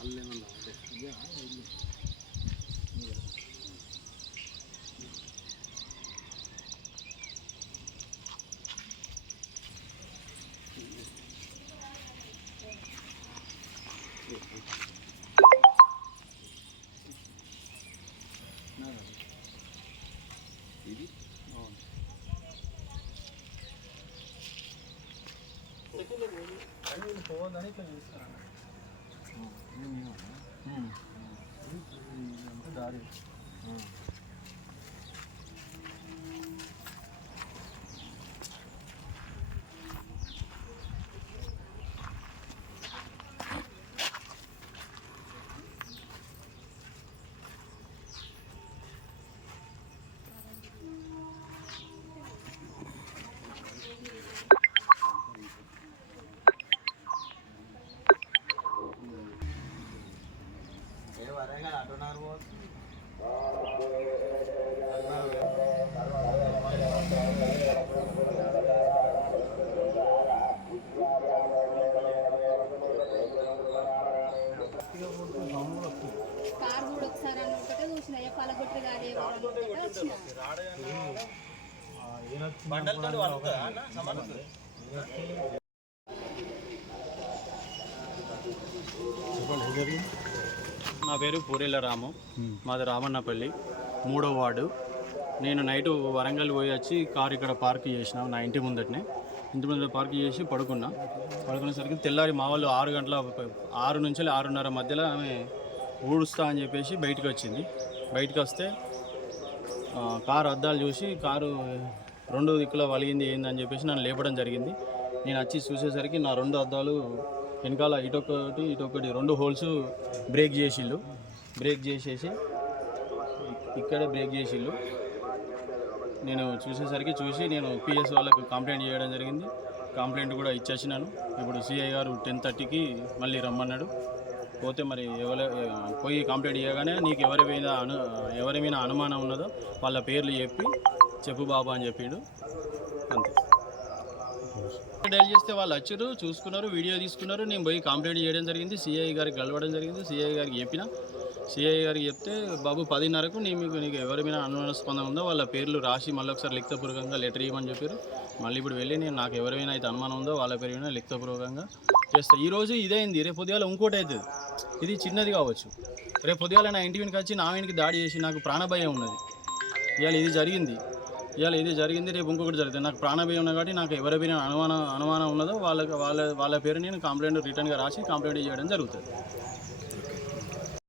ಅಲ್ಲೇ ಒಂದು ಅದೇ ಅದೇ Baby? No. 아니면 보완 하니까 있어. 어, 이런 이유 아니야? 응. 우리 집이 나를. 응. పలగొట్టు కాదు నా పేరు పూరేల రాము. మాది రామన్నపల్లి. మూడో వార్డు. నేను నైట్ వరంగల్ పోయి వచ్చి కారు ఇక్కడ పార్క్ చేసిన నా ఇంటి ముందటనే. ఇంటి ముందర పార్క్ చేసి పడుకున్నా. పడుకునేసరికి తెల్లారి మా వాళ్ళు ఆరు గంటల ఆరు నుంచి ఆరున్నర మధ్యలో ఆమె ఊడుస్తా అని చెప్పేసి బయటకు వచ్చింది. బయటకు వస్తే కారు అద్దాలు చూసి కారు రెండు దిక్కులో వలిగింది ఏందని చెప్పేసి నన్ను లేపడం జరిగింది. నేను వచ్చి చూసేసరికి నా రెండు అద్దాలు వెనకాల ఇటొకటి ఇటొకటి రెండు హోల్స్ బ్రేక్ చేసిళ్ళు. బ్రేక్ చేసేసి ఇక్కడే బ్రేక్ చేసిళ్ళు. నేను చూసేసరికి చూసి నేను పిఎస్ వాళ్ళకు కంప్లైంట్ చేయడం జరిగింది. కంప్లైంట్ కూడా ఇచ్చేసినాను. ఇప్పుడు సిఐ గారు టెన్ థర్టీకి మళ్ళీ రమ్మన్నాడు. పోతే మరి ఎవరి పోయి కంప్లైంట్ చేయగానే నీకు ఎవరి మీద అను ఎవరి మీద అనుమానం ఉన్నదో వాళ్ళ పేర్లు చెప్పి చెప్పు బాబా అని చెప్పిండు. అంతే. డైల్ చేస్తే వాళ్ళు వచ్చారు చూసుకున్నారు వీడియో తీసుకున్నారు. నేను పోయి కంప్లైంట్ చేయడం జరిగింది సిఐ గారికి కలవడం జరిగింది సిఐ గారికి చెప్పిన. సిఐ గారికి చెప్తే బాబు పదిన్నరకు నీ మీకు నీకు ఎవరి మీద ఉందో వాళ్ళ పేర్లు రాసి మళ్ళీ ఒకసారి లిఖితపూర్వకంగా లెటర్ ఇవ్వమని చెప్పారు. మళ్ళీ ఇప్పుడు వెళ్ళి నేను నాకు ఎవరి అయితే అనుమానం ఉందో వాళ్ళ పేరు మీద లిఖితపూర్వకంగా చేస్తా. ఈరోజు ఇదేంది రేపు పొద్దుగాల ఇంకోటి అవుతుంది. ఇది చిన్నది కావచ్చు. రేపు పొద్దుగాల నా ఇంటి వెనుక వచ్చి నా ఇంటికి దాడి చేసి నాకు ప్రాణభయం ఉన్నది. ఇవాళ ఇది జరిగింది. ఇవాళ ఇది జరిగింది రేపు ఇంకొకటి జరుగుతుంది. నాకు ప్రాణభయం ఉన్నది కాబట్టి నాకు ఎవరి అనుమానం అనుమానం ఉన్నదో వాళ్ళకి వాళ్ళ వాళ్ళ పేరు నేను కంప్లైంట్ రిటర్న్గా రాసి కంప్లైంట్ చేయడం జరుగుతుంది.